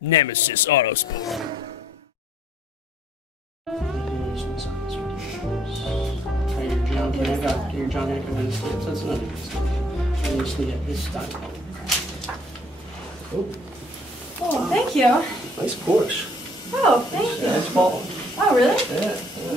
Nemesis Autosport. Your John Hancock and so that's another good stuff. I just need to get this done. Oh, thank you. Nice Porsche. Oh, thank you. Nice ball. Oh, really?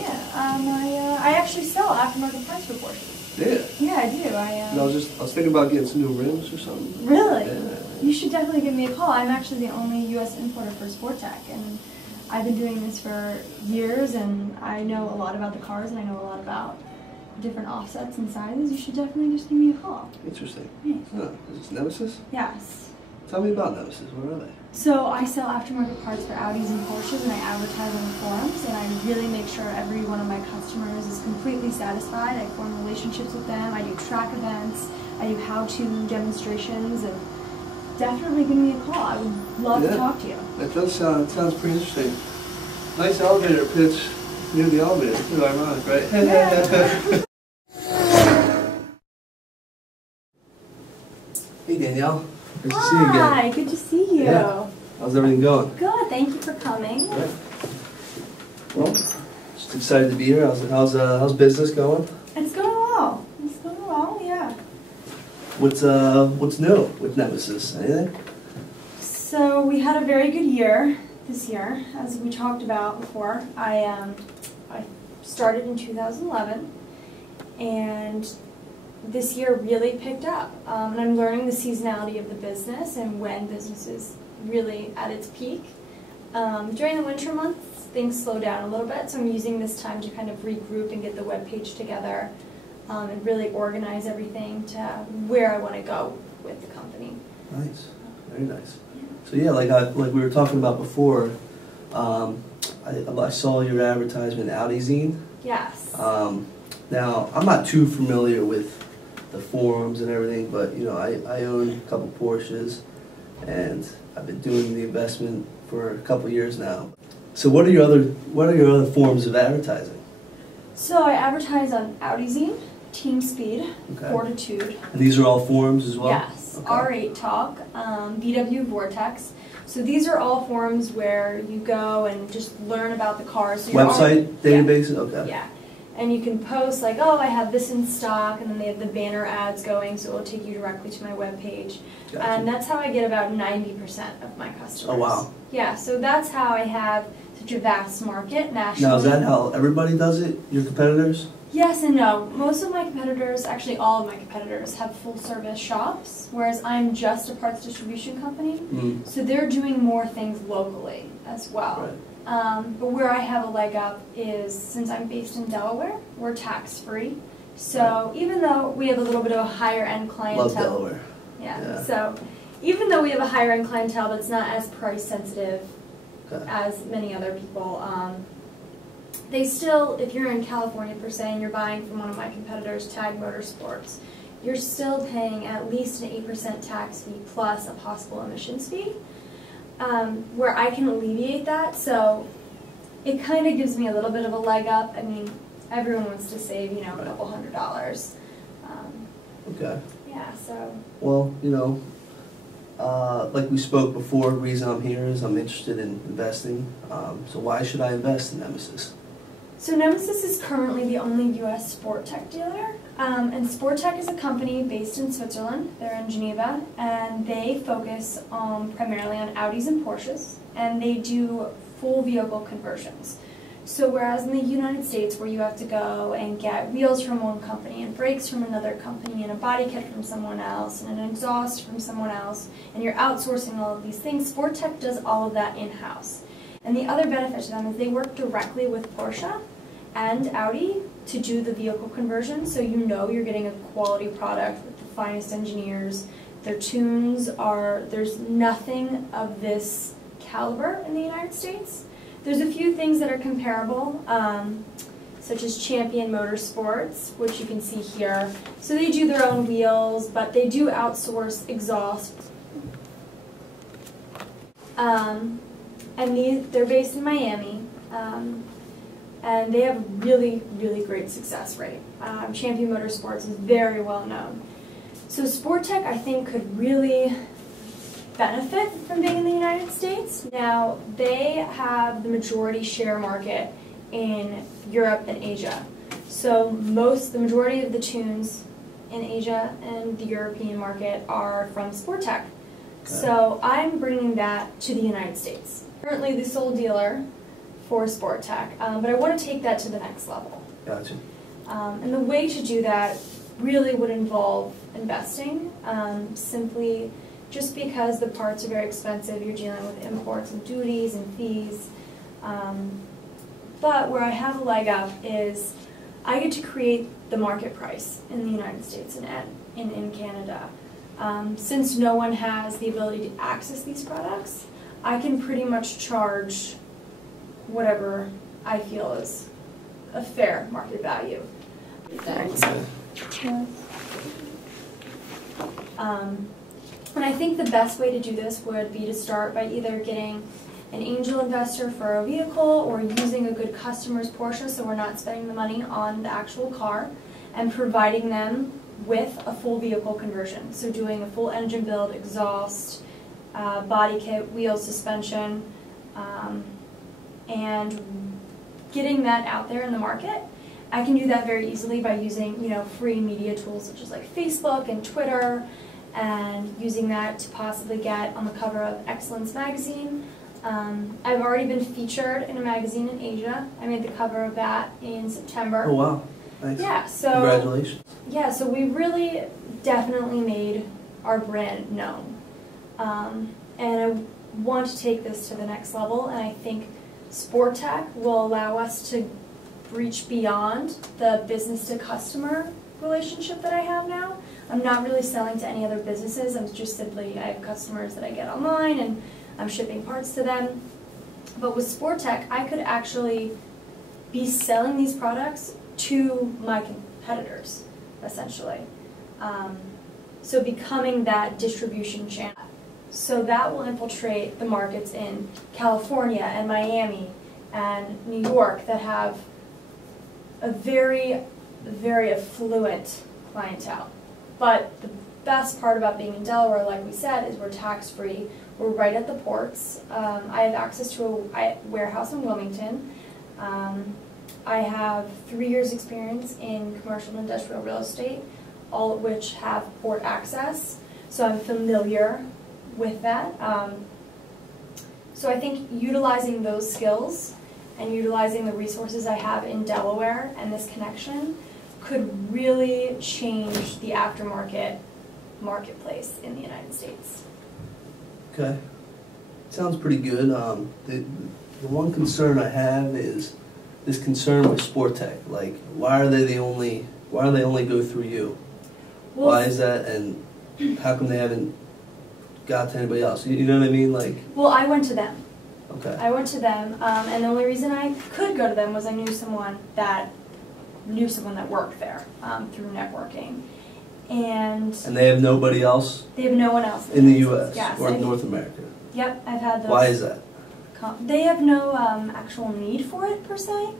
Yeah. I actually sell aftermarket parts for Porsche. Yeah. Yeah, I do. I was thinking about getting some new rims or something. Really? Yeah. You should definitely give me a call. I'm actually the only U.S. importer for Sportech, and I've been doing this for years, and I know a lot about the cars, and I know a lot about different offsets and sizes. You should definitely just give me a call. Interesting. Thanks. Huh. Is this Nemesis? Yes. Tell me about Nemesis. What are they? So I sell aftermarket parts for Audis and Porsches, and I advertise on the forums, and I really make sure every one of my customers is completely satisfied. I form relationships with them. I do track events. I do how-to demonstrations, and definitely give me a call. I would love to talk to you. That does sound, sounds pretty interesting. Nice elevator pitch near the elevator too, ironic, right? Yeah. Hey Danielle, nice to see you again. Hi, good to see you. Yeah. How's everything going? Good, thank you for coming. Good. Well, just excited to be here. How's business going? It's going well. It's going well, yeah. What's new with Nemesis? Anything? So we had a very good year this year, as we talked about before. I started in 2011, and this year really picked up. And I'm learning the seasonality of the business and when business is really at its peak. During the winter months, things slow down a little bit, so I'm using this time to kind of regroup and get the webpage together and really organize everything to where I want to go with the company. Nice, very nice. So yeah, like we were talking about before, I saw your advertisement, Audi Zine. Yes. Now I'm not too familiar with the forums and everything, but you know I own a couple Porsches, and I've been doing the investment for a couple years now. So what are your other forms of advertising? So I advertise on Audi Zine, Team Speed, Okay. Fortitude. And these are all forums as well? Yes, Okay. R8 Talk, VW Vortex. So these are all forums where you go and just learn about the cars. So Website databases? Okay. Yeah. And you can post like, oh, I have this in stock, and then they have the banner ads going, so it'll take you directly to my webpage. Gotcha. And that's how I get about 90% of my customers. Oh, wow. Yeah, so that's how I have such a vast market nationally. Now is that how everybody does it, your competitors? Yes and no. Most of my competitors, actually all of my competitors, have full service shops, whereas I'm just a parts distribution company. So they're doing more things locally as well. Right. But where I have a leg up is, since I'm based in Delaware, we're tax-free. So even though we have a little bit of a higher end clientele. Love Delaware. Yeah. So even though we have a higher end clientele that's not as price sensitive as many other people, they still, if you're in California per se and you're buying from one of my competitors, Tag Motorsports, you're still paying at least an 8% tax fee plus a possible emissions fee. Where I can alleviate that, so it kind of gives me a little bit of a leg up. I mean, everyone wants to save, you know, a couple $100. Okay. Yeah, so. Well, you know, like we spoke before, the reason I'm here is I'm interested in investing. So why should I invest in Nemesis? So Nemesis is currently the only U.S. Sportech dealer, and Sportech is a company based in Switzerland. They're in Geneva, and they focus primarily on Audis and Porsches, and they do full vehicle conversions. So whereas in the United States, where you have to go and get wheels from one company and brakes from another company and a body kit from someone else and an exhaust from someone else, and you're outsourcing all of these things, Sportech does all of that in-house. And the other benefit to them is they work directly with Porsche and Audi to do the vehicle conversion, so you know you're getting a quality product with the finest engineers. Their tunes are, there's nothing of this caliber in the United States. There's a few things that are comparable, such as Champion Motorsports, which you can see here. So they do their own wheels, but they do outsource exhaust. And they're based in Miami, and they have a really, really great success rate. Champion Motorsports is very well known. So Sportech, I think, could really benefit from being in the United States. Now, they have the majority share market in Europe and Asia. So the majority of the tunes in Asia and the European market are from Sportech. Okay. So I'm bringing that to the United States. Currently the sole dealer for Sportech, but I want to take that to the next level. Gotcha. And the way to do that really would involve investing, simply just because the parts are very expensive. You're dealing with imports and duties and fees. But where I have a leg up is I get to create the market price in the United States and in Canada. Since no one has the ability to access these products, I can pretty much charge whatever I feel is a fair market value. And I think the best way to do this would be to start by either getting an angel investor for a vehicle or using a good customer's Porsche so we're not spending the money on the actual car, and providing them with a full vehicle conversion. So doing a full engine build, exhaust, body kit, wheels, suspension, and getting that out there in the market. I can do that very easily by using, free media tools such as like Facebook and Twitter, and using that to possibly get on the cover of Excellence magazine. I've already been featured in a magazine in Asia. I made the cover of that in September. Oh wow, thanks. Yeah, so congratulations. Yeah, so we really definitely made our brand known. And I want to take this to the next level, and I think Sportech will allow us to reach beyond the business-to-customer relationship that I have now. I'm not really selling to any other businesses. I'm just simply, I have customers that I get online, and I'm shipping parts to them. But with Sportech, I could actually be selling these products to my competitors, essentially. So becoming that distribution channel. So that will infiltrate the markets in California and Miami and New York that have a very, very affluent clientele. But the best part about being in Delaware, like we said, is we're tax-free. We're right at the ports. I have access to a warehouse in Wilmington. I have 3 years experience in commercial and industrial real estate, all of which have port access. So I'm familiar with that. So I think utilizing those skills and utilizing the resources I have in Delaware and this connection could really change the aftermarket marketplace in the United States. Okay, sounds pretty good. The one concern I have is this concern with Sportech. Like, why are they only go through you? Well, why is that, and how come they haven't got to anybody else? You know what I mean? Like, well, I went to them. Okay. I went to them, and the only reason I could go to them was I knew someone that worked there through networking. And they have nobody else? They have no one else in the U.S. Yes, or North America? Yep, I've had those. Why is that? They have no actual need for it, per se.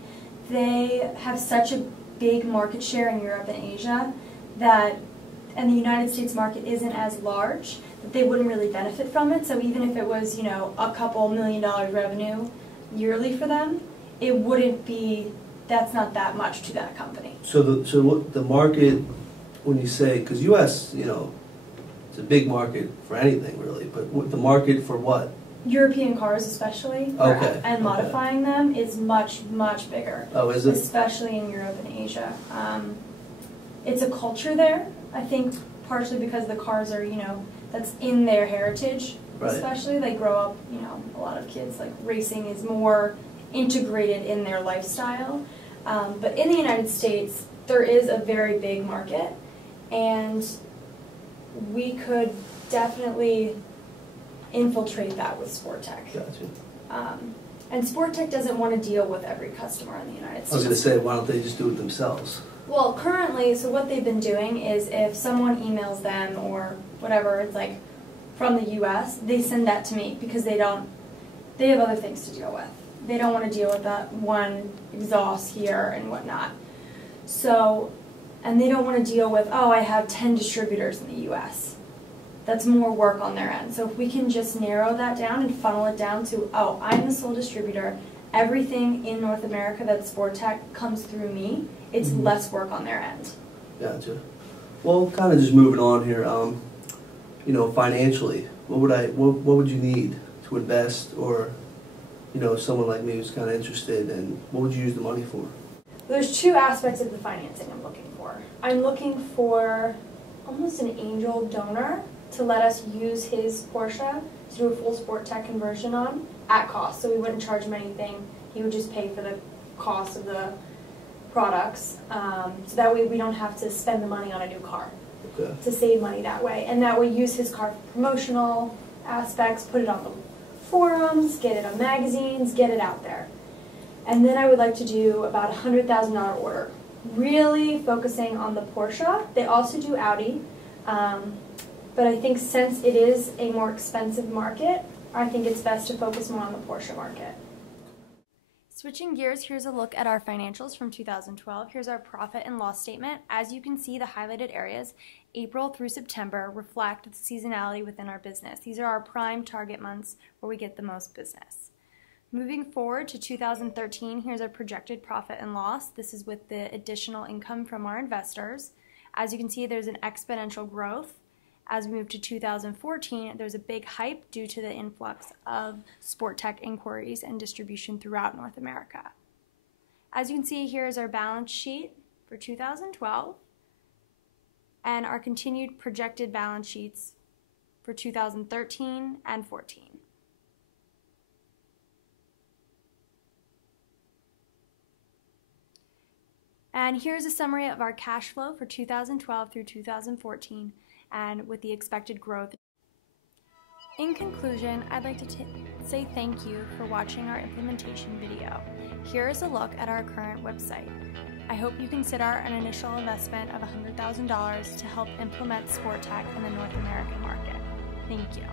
They have such a big market share in Europe and Asia and the United States market isn't as large, that they wouldn't really benefit from it. So even if it was, a couple $1 million revenue yearly for them, it wouldn't be, that's not that much to that company. So what the market, when you say, because U.S., it's a big market for anything really, but the market for what? European cars especially, okay. And modifying them is much, much bigger. Oh, is it? Especially in Europe and Asia. It's a culture there, I think partially because the cars are, that's in their heritage, right. Especially. They grow up, a lot of kids, like racing is more integrated in their lifestyle. But in the United States, there is a very big market, and we could definitely infiltrate that with Sportech. Gotcha. And Sportech doesn't want to deal with every customer in the United States. I was going to say, why don't they just do it themselves? Well, currently, so what they've been doing is if someone emails them or whatever, it's like from the U.S., they send that to me because they have other things to deal with. They don't want to deal with that one exhaust here and whatnot. So, and they don't want to deal with, oh, I have 10 distributors in the U.S. that's more work on their end. So if we can just narrow that down and funnel it down to, oh, I'm the sole distributor, everything in North America that's sport tech comes through me, it's less work on their end. Gotcha. Well, kind of just moving on here, you know, financially, what would you need to invest, or, you know, someone like me who's kind of interested, and what would you use the money for? There's two aspects of the financing I'm looking for. I'm looking for almost an angel donor to let us use his Porsche to do a full sport tech conversion on at cost. So we wouldn't charge him anything. He would just pay for the cost of the products. So that way we don't have to spend the money on a new car. Okay. To save money that way. And that way use his car for promotional aspects, put it on the forums, get it on magazines, get it out there. And then I would like to do about a $100,000 order, really focusing on the Porsche. They also do Audi, but I think since it is a more expensive market, I think it's best to focus more on the Porsche market. Switching gears, here's a look at our financials from 2012. Here's our profit and loss statement. As you can see, the highlighted areas, April through September, reflect the seasonality within our business. These are our prime target months where we get the most business. Moving forward to 2013, here's our projected profit and loss. This is with the additional income from our investors. As you can see, there's an exponential growth. As we move to 2014, there's a big hype due to the influx of sport tech inquiries and distribution throughout North America. As you can see, here is our balance sheet for 2012 and our continued projected balance sheets for 2013 and 14. And here's a summary of our cash flow for 2012 through 2014 and with the expected growth. In conclusion, I'd like to say thank you for watching our implementation video. Here is a look at our current website. I hope you consider an initial investment of $100,000 to help implement sport tech in the North American market. Thank you.